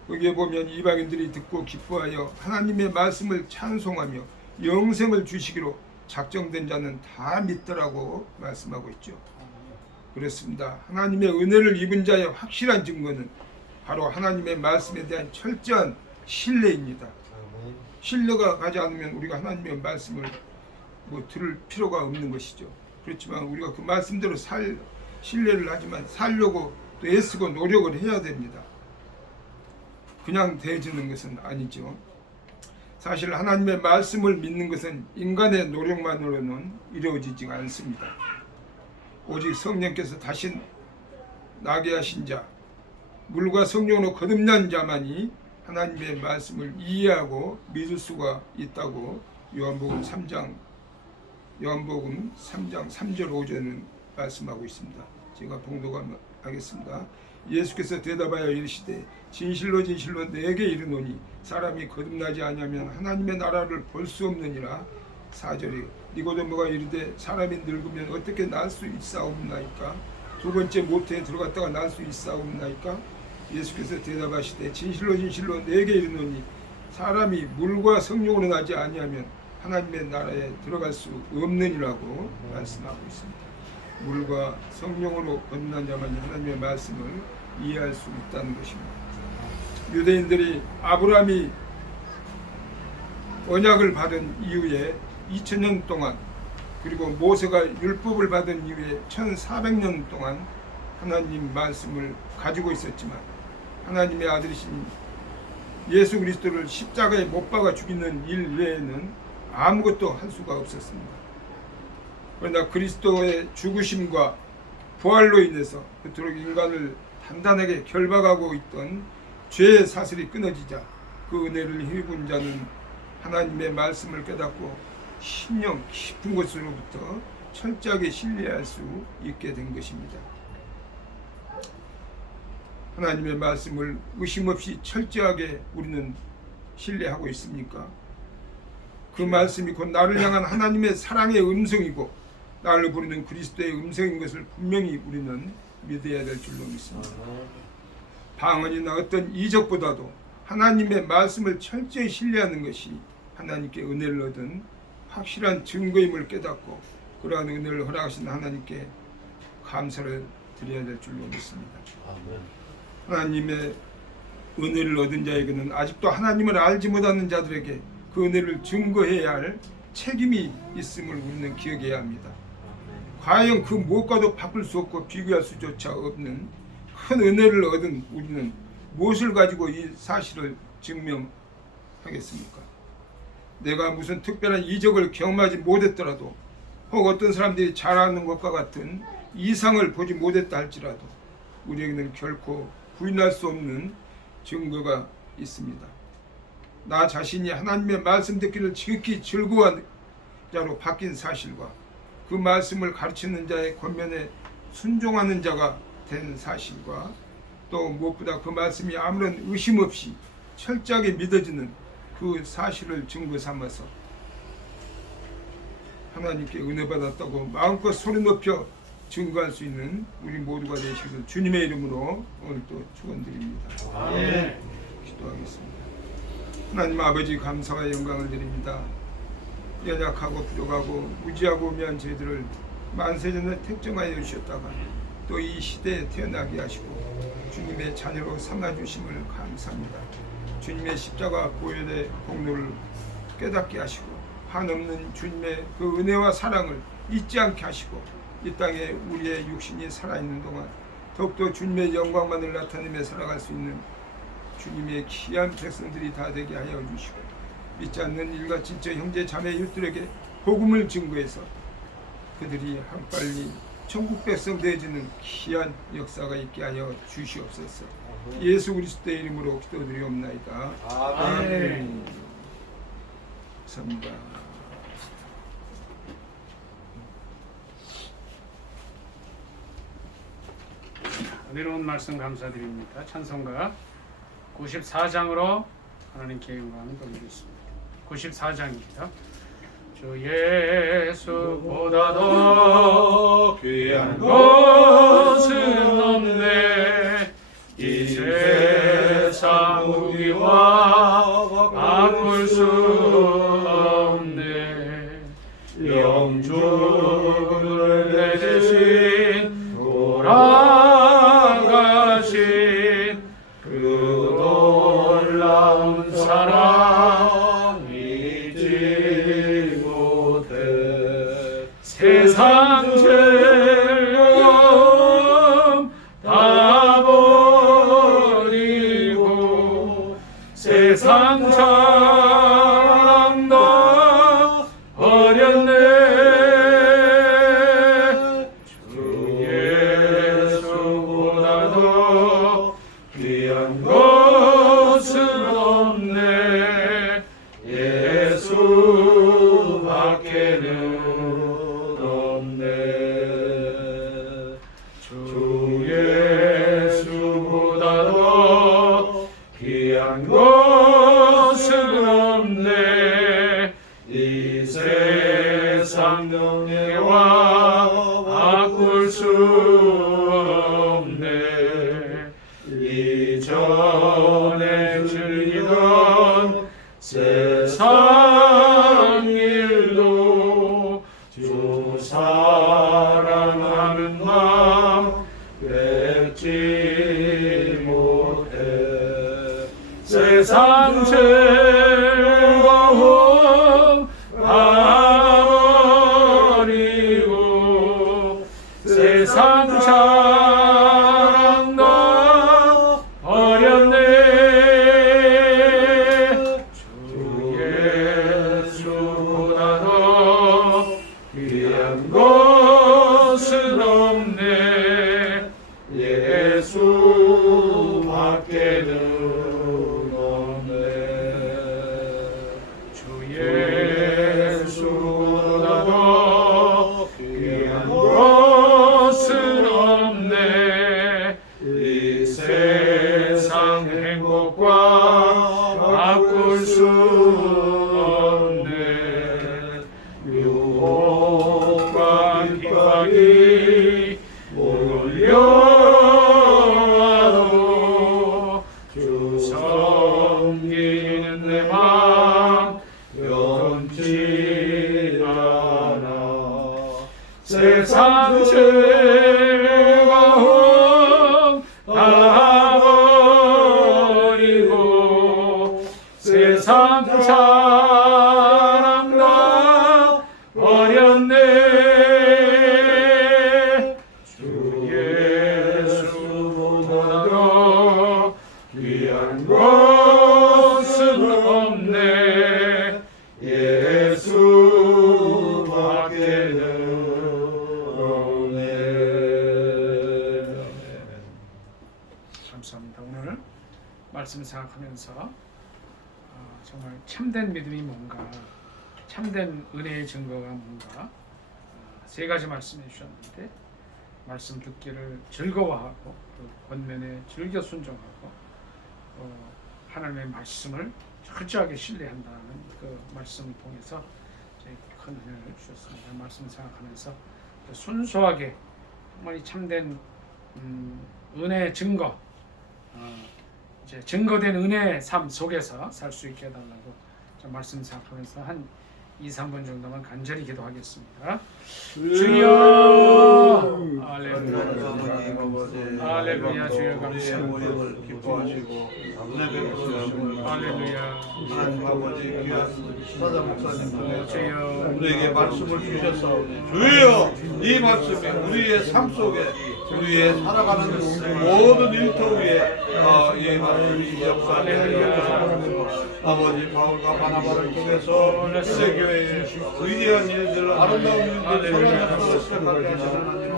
거기에 보면 이방인들이 듣고 기뻐하여 하나님의 말씀을 찬송하며 영생을 주시기로 작정된 자는 다 믿더라고 말씀하고 있죠. 그렇습니다. 하나님의 은혜를 입은 자의 확실한 증거는 바로 하나님의 말씀에 대한 철저한 신뢰입니다. 신뢰가 가지 않으면 우리가 하나님의 말씀을 들을 필요가 없는 것이죠. 그렇지만 우리가 그 말씀대로 신뢰를 하지만 살려고 또 애쓰고 노력을 해야 됩니다. 그냥 되어지는 것은 아니죠. 사실 하나님의 말씀을 믿는 것은 인간의 노력만으로는 이루어지지가 않습니다. 오직 성령께서 다시 나게 하신 자, 물과 성령으로 거듭난 자만이 하나님의 말씀을 이해하고 믿을 수가 있다고 요한복음 3장 3절 5절은 말씀하고 있습니다. 제가 봉독하겠습니다. 예수께서 대답하여 이르시되 진실로 진실로 내게 이르노니 사람이 거듭나지 아니하면 하나님의 나라를 볼 수 없느니라. 4절에 니고데모가 이르되 사람이 늙으면 어떻게 날 수 있사옵나이까? 두 번째 모태에 들어갔다가 날 수 있사옵나이까? 예수께서 대답하시되 진실로 진실로 내게 이르노니 사람이 물과 성령으로 나지 아니하면 하나님의 나라에 들어갈 수 없느니라고 말씀하고 있습니다. 물과 성령으로 거듭난 자만이 하나님의 말씀을 이해할 수 있다는 것입니다. 유대인들이 아브라함이 언약을 받은 이후에 2000년 동안, 그리고 모세가 율법을 받은 이후에 1400년 동안 하나님 말씀을 가지고 있었지만 하나님의 아들이신 예수 그리스도를 십자가에 못 박아 죽이는 일 외에는 아무것도 할 수가 없었습니다. 그러나 그리스도의 죽으심과 부활로 인해서 그토록 인간을 단단하게 결박하고 있던 죄의 사슬이 끊어지자 그 은혜를 힘입은 자는 하나님의 말씀을 깨닫고 심령 깊은 곳으로부터 철저하게 신뢰할 수 있게 된 것입니다. 하나님의 말씀을 의심 없이 철저하게 우리는 신뢰하고 있습니까? 그 말씀이 곧 나를 향한 하나님의 사랑의 음성이고 나를 부르는 그리스도의 음성인 것을 분명히 우리는 믿어야 될 줄로 믿습니다. 방언이나 어떤 이적보다도 하나님의 말씀을 철저히 신뢰하는 것이 하나님께 은혜를 얻은 확실한 증거임을 깨닫고 그러한 은혜를 허락하신 하나님께 감사를 드려야 될 줄로 믿습니다. 하나님의 은혜를 얻은 자에게는 아직도 하나님을 알지 못하는 자들에게 그 은혜를 증거해야 할 책임이 있음을 우리는 기억해야 합니다. 과연 그 무엇과도 바꿀 수 없고 비교할 수조차 없는 큰 은혜를 얻은 우리는 무엇을 가지고 이 사실을 증명하겠습니까? 내가 무슨 특별한 이적을 경험하지 못했더라도 혹 어떤 사람들이 잘 아는 것과 같은 이상을 보지 못했다 할지라도 우리에게는 결코 부인할 수 없는 증거가 있습니다. 나 자신이 하나님의 말씀 듣기를 지극히 즐거워하는 자로 바뀐 사실과 그 말씀을 가르치는 자의 권면에 순종하는 자가 된 사실과 또 무엇보다 그 말씀이 아무런 의심 없이 철저하게 믿어지는 그 사실을 증거 삼아서 하나님께 은혜 받았다고 마음껏 소리 높여 증거할 수 있는 우리 모두가 되시길 주님의 이름으로 오늘 또 축원드립니다. 기도하겠습니다. 하나님 아버지 감사와 영광을 드립니다. 연약하고 부족하고 무지하고 우매한 저희들을 만세전에 택정하여 주셨다가 또 이 시대에 태어나게 하시고 주님의 자녀로 삼아주심을 감사합니다. 주님의 십자가 보혈의 공로를 깨닫게 하시고 한없는 주님의 그 은혜와 사랑을 잊지 않게 하시고 이 땅에 우리의 육신이 살아있는 동안 더욱더 주님의 영광만을 나타내며 살아갈 수 있는 주님의 귀한 백성들이 다 되게 하여 주시고 믿지 않는 일같이 저 형제 자매 이웃들에게 복음을 증거해서 그들이 한빨리 천국 백성 되어지는 귀한 역사가 있게 하여 주시옵소서. 예수 그리스도의 이름으로 기도드리옵나이다. 아멘. 감사합니다. 은혜로운 말씀 감사드립니다. 찬송가 94장으로 하나님께 영광을 돌리겠습니다. 94장입니다. 주 예수보다도 귀한 것은 없네. 이 세상 무기와 바꿀 수 없네. 영주를 내신 돌아가신 그 놀라운 사랑 잊지 못해. 세상 즐거움 다 버리고 세상 자랑도 버렸네. 주 예수보다도 귀한 것은 없네. 예수밖에는 없네. 주 예수보다도 귀한 것은 없네. 이 세상 명예와 바꿀 수 없네. 이전에 즐기던 세상 일도 주 사랑하는 마음 뺏지 못해. 세상 즐거움 버리고 세상 자랑도 버렸네. 주 예수보다도 귀한 것은 없네. 밖에는 없네. 주 예수보다도 귀한 것은 없네. 이 세상 행복과 바꿀 수 없네. 유혹과 핍박이 몰려와도 주 섬기는 내 맘 변치 않아. 세상 즐거움 다 버리고 세상 사랑 다 버렸네. 주 예수보다도 귀한 것은 없네. 예수밖에는 없네. 감사합니다. 오늘 말씀 생각하면서 정말 참된 믿음이 뭔가, 참된 은혜의 증거가 뭔가 세 가지 말씀해 주셨는데, 말씀 듣기를 즐거워하고 그 권면에 즐겨 순종하고 하나님의 말씀을 철저하게 신뢰한다는 그 말씀을 통해서 저희 큰 은혜를 주셨습니다. 말씀 생각하면서 순수하게 정말 이 참된 은혜의 증거, 이제 증거된 은혜의 삶 속에서 살 수 있게 해달라고 말씀 생각하면서 한 2-3분 정도만 간절히 기도하겠습니다. 주여! 할렐루야. 할렐루야. 주여 감사합니다. 기뻐하시고 은혜 할렐루야. 하나님 아버지 귀한 사자 목사님 주여. 우리에게 말씀을 주셨사오니 주여 이 말씀이 우리의 삶 속에 우리의 살아가는 모든 일터 위에 이 말씀이 역사하게 하여 아버지 바울과 바나바를 통해서 세교회의 위대한 일들 아름다운 일들 선언하면서 시작하게 하시는 하나님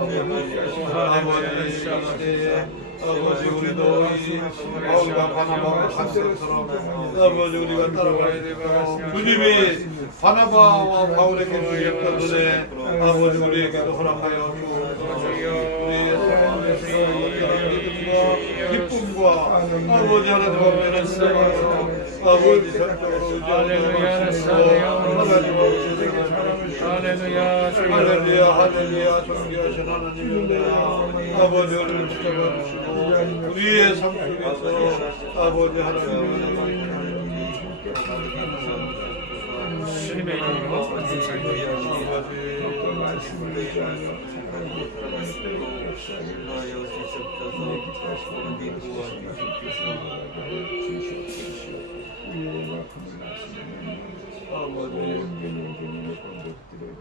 아버지 이 시대에 아버지 우리도 이 바울과 바나바와 같이처럼 아버지 우리가 따라가야 되고 주님이 바나바와 바울에게 주셨던 은혜 아버지 우리에게도 허락하여 주옵소서. 우리의 삶에서 믿음과 기쁨과 아버지 하나님 앞에는 사랑으로 아버지 전적으로 의지하며 하나님 아버지 세계 사랑을 할렐루야 할렐루야 존귀하신 하나님의 은혜 아버지 우리를 붙잡아 주시고 우리의 삶 속에서 아버지 하나님의 주님의 이름으로 감사드립니다.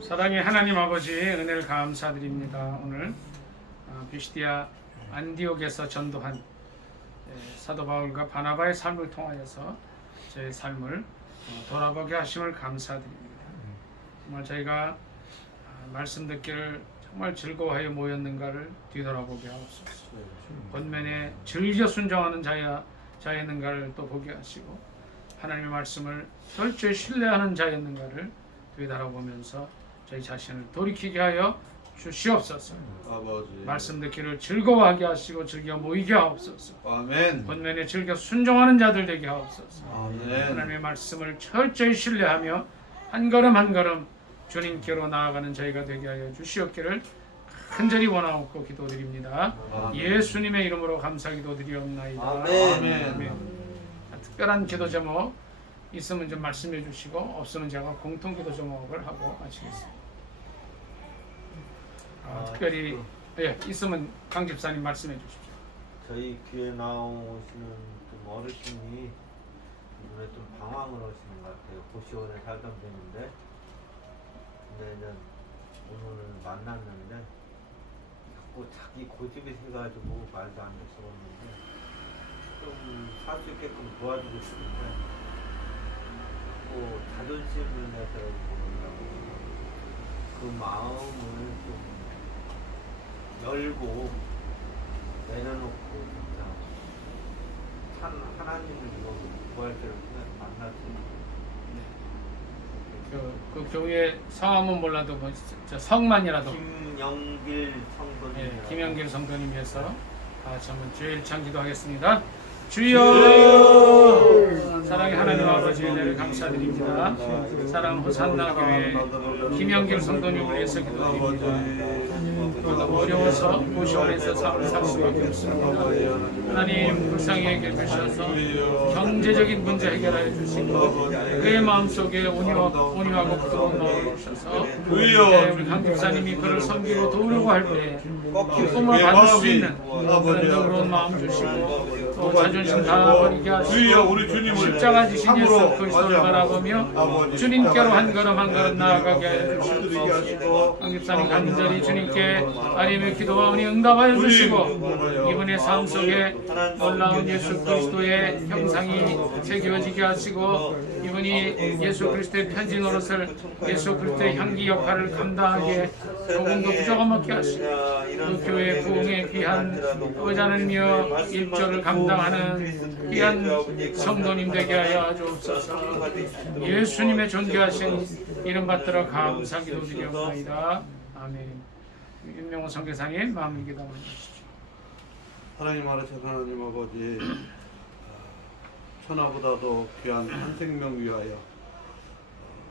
사랑의 하나님 아버지 은혜를 감사드립니다. 오늘 비시디아 안디옥에서 전도한 사도 바울과 바나바의 삶을 통하여서 제 삶을 돌아보게 하심을 감사드립니다. 정말 저희가 말씀 듣기를 정말 즐거워하여 모였는가를 뒤돌아보게 하옵소서. 권면에 즐겨 순종하는 자였는가를 또 보게 하시고 하나님의 말씀을 철저히 신뢰하는 자였는가를 뒤돌아보면서 저희 자신을 돌이키게 하여 주시옵소서. 아버지 말씀 듣기를 즐거워하게 하시고 즐겨 모이게 하옵소서. 아멘 권면에 즐겨 순종하는 자들 되게 하옵소서. 아멘 하나님의 말씀을 철저히 신뢰하며 한 걸음 한 걸음 주님께로 나아가는 저희가 되게 하여 주시옵기를 간절히 원하옵고 기도드립니다. 아멘. 예수님의 이름으로 감사 기도드리옵나이다. 아멘. 특별한 기도 제목 있으면 좀 말씀해 주시고 없으면 제가 공통 기도 제목을 하고 마치겠습니다. 특별히 있으면 강 집사님 말씀해 주십시오. 저희 교회 나오시는 좀 어르신이 이번에 좀 방황을 하시는 것 같아요. 고시원에 살던 분인데, 근데 이제 오늘 만났는데 자꾸 자기 고집이 세가지고 말도 안 됐었는데 좀 살 수 있게끔 도와주고 싶은데 또 자존심을 내서 모르냐고 그 마음을 좀 열고 내려놓고 진짜 하나님을 부활절을 만나지. 그 교회 성함은 몰라도 뭐 저 성만이라도 김영길 성도님. 예, 김영길 성도님께서 다 같이 한번 주의 일창 기도하겠습니다. 주여 사랑의 하나님 아버지 은혜를 감사드립니다. 사랑 호산나 교회 김영길 성도님을 위해서 기도드립니다. 너무 어려워서 모셔오면서 살 수밖에 없습니다. 하나님 불쌍히 해결해 주셔서 경제적인 문제 해결하여 주시고 그의 마음속에 온유하고 부드러운 마음을 주셔서 우리 강 집사님이 그를 섬기고 도우려고 할 때 기쁨을 받을 수 있는 그런 마음 주시고 또 자존심 다 버리게 하시고 우리 주님을 십자가 지신 예수 참으로 그리스도를 바라보며 주님께로 한 걸음 한 걸음 나아가게 하여 주시옵소서. 강 집사님 간절히 주님께 아림의 기도하오니 응답하여 주시고 이분의 삶 속에 놀라운 예수 그리스도의 형상이 새겨지게 하시고 이분이 예수 그리스도의 편지 노릇을 예수 그리스도의 향기 역할을 감당하게 조금도 부족함 없게 하시고 그 교회 부흥의 귀한 의자는며 일조를 감당하는 귀한 성도님 되게 하여 주옵소서. 예수님의 존귀하신 이름 받들어 감사 기도드리옵나이다. 아멘. 윤명호 선교사님 마음 기도 한번 주십시오. 하나님 아버지, 하나님 아버지, 천하보다도 귀한 한 생명 위하여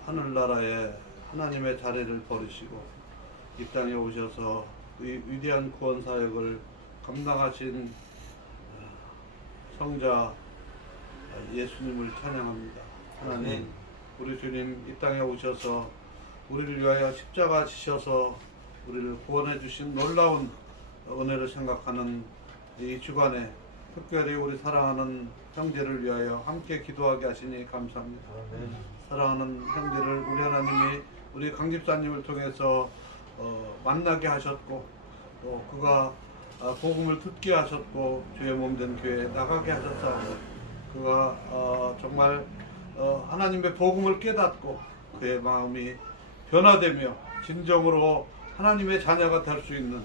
하늘나라에 하나님의 자리를 버리시고 이 땅에 오셔서 이 위대한 구원 사역을 감당하신 성자 예수님을 찬양합니다. 하나님, 우리 주님 이 땅에 오셔서 우리를 위하여 십자가 지셔서 우리를 구원해 주신 놀라운 은혜를 생각하는 이 주간에 특별히 우리 사랑하는 형제를 위하여 함께 기도하게 하시니 감사합니다. 사랑하는 형제를 우리 하나님이 우리 강 집사님을 통해서 만나게 하셨고 또 그가 복음을 듣게 하셨고 주의 몸된 교회에 나가게 하셨사오니 그가 정말 하나님의 복음을 깨닫고 그의 마음이 변화되며 진정으로 하나님의 자녀가 될 수 있는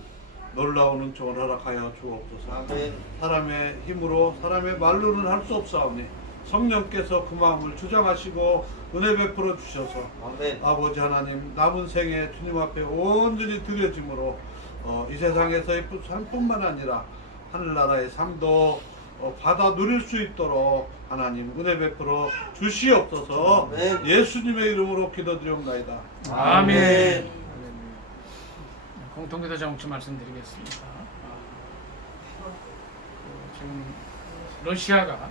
놀라운 은총을 허락하여 주옵소서. 아멘. 사람의 힘으로 사람의 말로는 할 수 없사오니 성령께서 그 마음을 주장하시고 은혜 베풀어 주셔서 아멘. 아버지 하나님 남은 생에 주님 앞에 온전히 드려짐으로 이 세상에서의 삶뿐만 아니라 하늘나라의 삶도 받아 누릴 수 있도록 하나님 은혜 베풀어 주시옵소서. 아멘. 예수님의 이름으로 기도드리옵나이다. 아멘. 공통기도 정치 말씀드리겠습니다. 지금 러시아가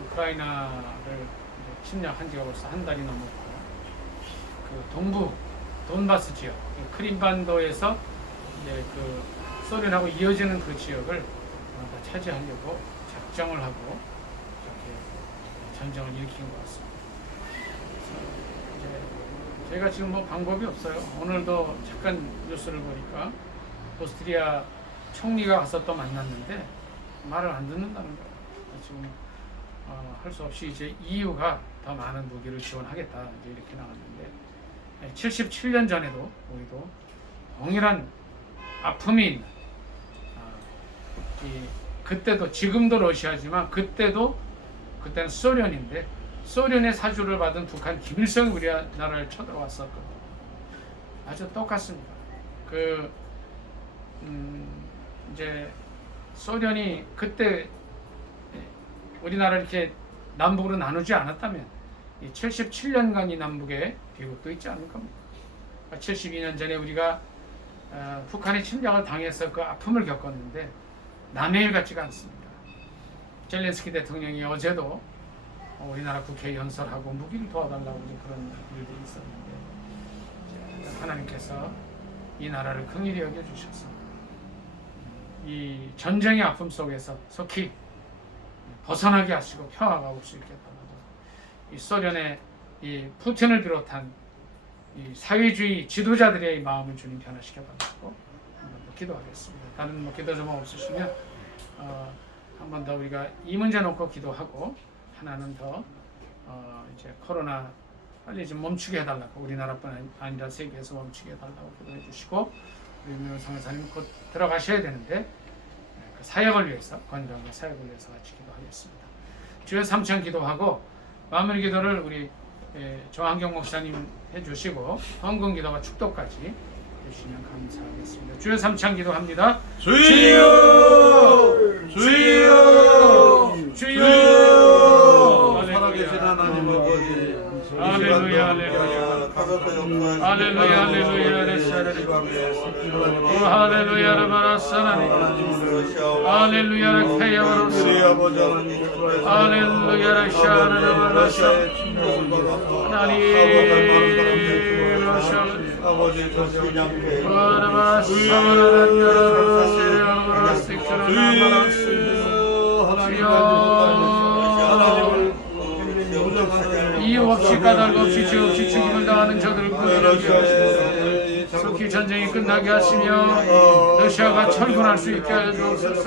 우크라이나를 침략한 지가 벌써 한 달이 넘었고 그 동부 돈바스 지역 크림반도에서 이제 그 소련하고 이어지는 그 지역을 다 차지하려고 작정을 하고 이렇게 전쟁을 일으킨 것 같습니다. 저희가 지금 뭐 방법이 없어요. 오늘도 잠깐 뉴스를 보니까 오스트리아 총리가 가서 또 만났는데 말을 안 듣는다는 거예요. 지금 할 수 없이 이제 EU가 더 많은 무기를 지원하겠다 이제 이렇게 나왔는데 77년 전에도 우리도 동일한 아픔이 있는 그때도 지금도 러시아지만 그때는 소련인데 소련의 사주를 받은 북한 김일성이 우리나라를 쳐들어왔었거든요. 아주 똑같습니다. 이제 소련이 그때 우리나라를 이렇게 남북으로 나누지 않았다면 77년간 이 남북에 비극도 있지 않을 겁니다. 72년 전에 우리가 북한의 침략을 당해서 그 아픔을 겪었는데 남의 일 같지가 않습니다. 젤렌스키 대통령이 어제도 우리나라 국회에 연설하고 무기를 도와달라고 그런 일들이 있었는데 하나님께서 이 나라를 긍휼히 여겨주셔서 이 전쟁의 아픔 속에서 속히 벗어나게 하시고 평화가 올 수 있게 달라고 이 소련의 이 푸틴을 비롯한 이 사회주의 지도자들의 마음을 주님 변화시켜 달라고 기도하겠습니다. 다른 기도 좀 없으시면 한 번 더 우리가 이 문제 놓고 기도하고 하나는 더 이제 코로나 빨리 좀 멈추게 해달라고 우리나라뿐 아니라 세계에서 멈추게 해달라고 기도해 주시고 우리 명상사님 곧 들어가셔야 되는데 그 사역을 위해서, 건강과 사역을 위해서 같이 기도하겠습니다. 주여 삼창 기도하고 마무리 기도를 우리 조한경 목사님 해주시고 헌금 기도와 축도까지 해주시면 감사하겠습니다. 주여 삼창 기도합니다. 주여! 주여! 주여! 살아계신 하나님 아버지, 할렐루야, 할렐루야. 할렐루야, 할렐루야, 할렐루야, 라바라사나니. 할렐루야, 라케야바로스. 할렐루야, 라샤라바라사. 하나님, 아버지 전신양께 이유 없이 까닭 없이 죄 없이 죽임을 당하는 저들을 구원하게 하시고 속히 전쟁이 끝나게 하시며 러시아가 철군할 수 있게 하여 주옵소서.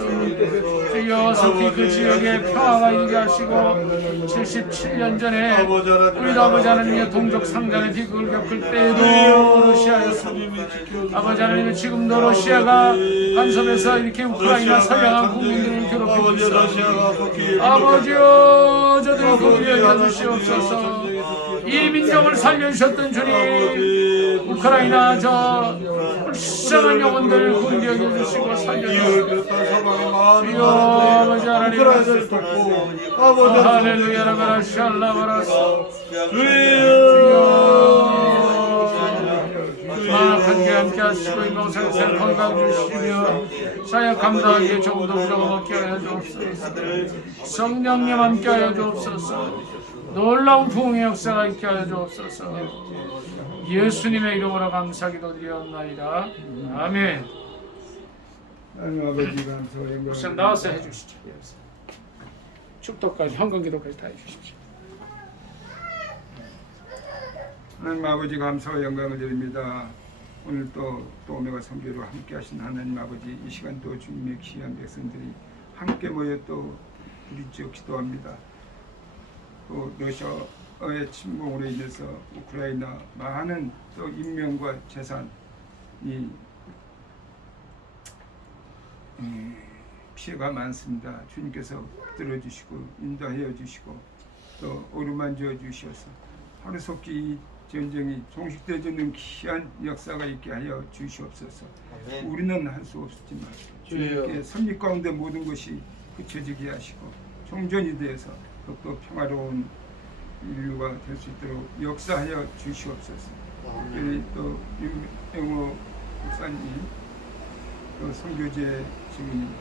주여 속히 그 지역에 평화가 있게 하시고 77년 전에 우리 아버지 하나님의 동족 상잔의 비극을 겪을 때에도 러시아였습니다. 아버지 하나님은 지금도 러시아가 간섭해서 이렇게 우크라이나 선량한 국민들을 괴롭히고 있습니다. 아버지여 저들을 구원하여 주시옵소서. 이 민족을 살려주셨던 주님, 우크라이나 저 불쌍한 영혼들 구원하여 주시고 살려주시옵소서. 주여 아버지 하나님, 할렐루야 라바라 샬라바라서. 주여 만악한 게 함께 하시고 인공생생 건강 주시며 사역 감당하기에 조금도 부족 없게 하여 주옵소서. 성령님 함께 하여 주옵소서. 놀라운 부흥의 역사가 있게 하여 주옵소서. 예수님의 이름으로 감사기도 드리옵나이다. 아멘. 하나님 아버지 감사 영광. 목사 나와서 해주시죠. 축도까지 헌금기도까지 다 해주십시오. 하나님 아버지 감사와 영광을 드립니다. 오늘 또 오메가 선교로 함께 하신 하나님 아버지, 이 시간 또 주님의 귀한 백성들이 함께 모여 또 부르짖어 기도합니다. 또 러시아의 침공으로 인해서 우크라이나 많은 또 인명과 재산이 피해가 많습니다. 주님께서 들어주시고 인도하여 주시고 또 어루만져 주셔서 하루속히 이 전쟁이 종식되어지는 귀한 역사가 있게 하여 주시옵소서. 우리는 할 수 없지만 주님께 섭리 가운데 모든 것이 그쳐지게 하시고 종전이 되어서 더욱더 평화로운 인류가 될 수 있도록 역사하여 주시옵소서. 특별히 또 윤영호 목사님 또 선교제 지금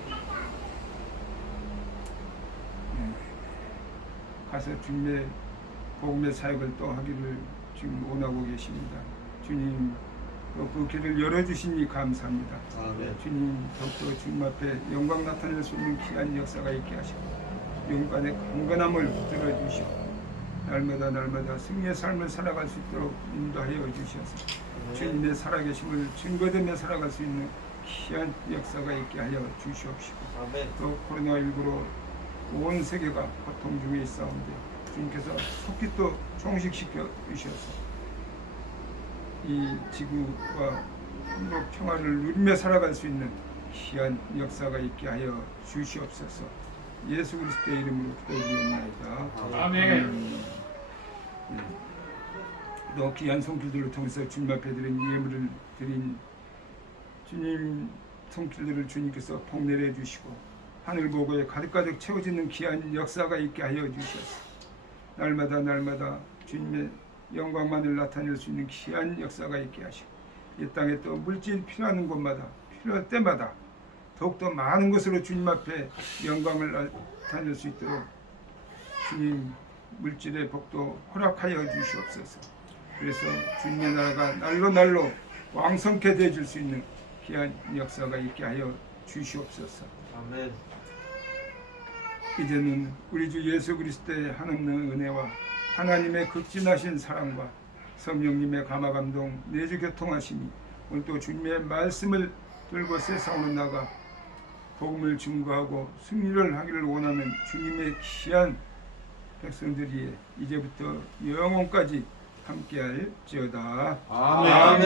가서 주님의 복음의 사역을 또 하기를 지금 원하고 계십니다. 주님 또 그 길을 열어주시니 감사합니다. 주님 더욱더 주님 앞에 영광 나타낼 수 있는 귀한 역사가 있게 하시고 영광의 강건함을 붙들어 주시고 날마다 승리의 삶을 살아갈 수 있도록 인도하여 주셔서 주님의 살아계심을 증거되며 살아갈 수 있는 귀한 역사가 있게 하여 주시옵시고 또 코로나19로 온 세계가 고통 중에 있사온데 주님께서 속히 또 종식시켜 주셔서 이 지구와 한국 평화를 누리며 살아갈 수 있는 귀한 역사가 있게 하여 주시옵소서. 예수 그리스도의 이름으로 기도드리옵나이다. 아멘. 또 귀한 손길들을 통해서 주님 앞에 드린 예물을 드린 주님 손길들을 주님께서 폭내려 주시고 하늘 보고에 가득가득 채워지는 귀한 역사가 있게 하여 주셔서 날마다 주님의 영광만을 나타낼 수 있는 귀한 역사가 있게 하시고 이 땅에 또 물질 필요한 곳마다 필요할 때마다 더욱더 많은 것으로 주님 앞에 영광을 나타낼 수 있도록 주님 물질의 복도 허락하여 주시옵소서. 그래서 주님의 나라가 날로 왕성케 되어질 수 있는 귀한 역사가 있게 하여 주시옵소서. 아멘. 이제는 우리 주 예수 그리스도의 한없는 은혜와 하나님의 극진하신 사랑과 성령님의 감화감동 내주 교통하심이 오늘 또 주님의 말씀을 들고 세상으로 나가 복음을 증거하고 승리를 하기를 원하는 주님의 귀한 백성들이 이제부터 영원까지 함께할지어다. 아멘.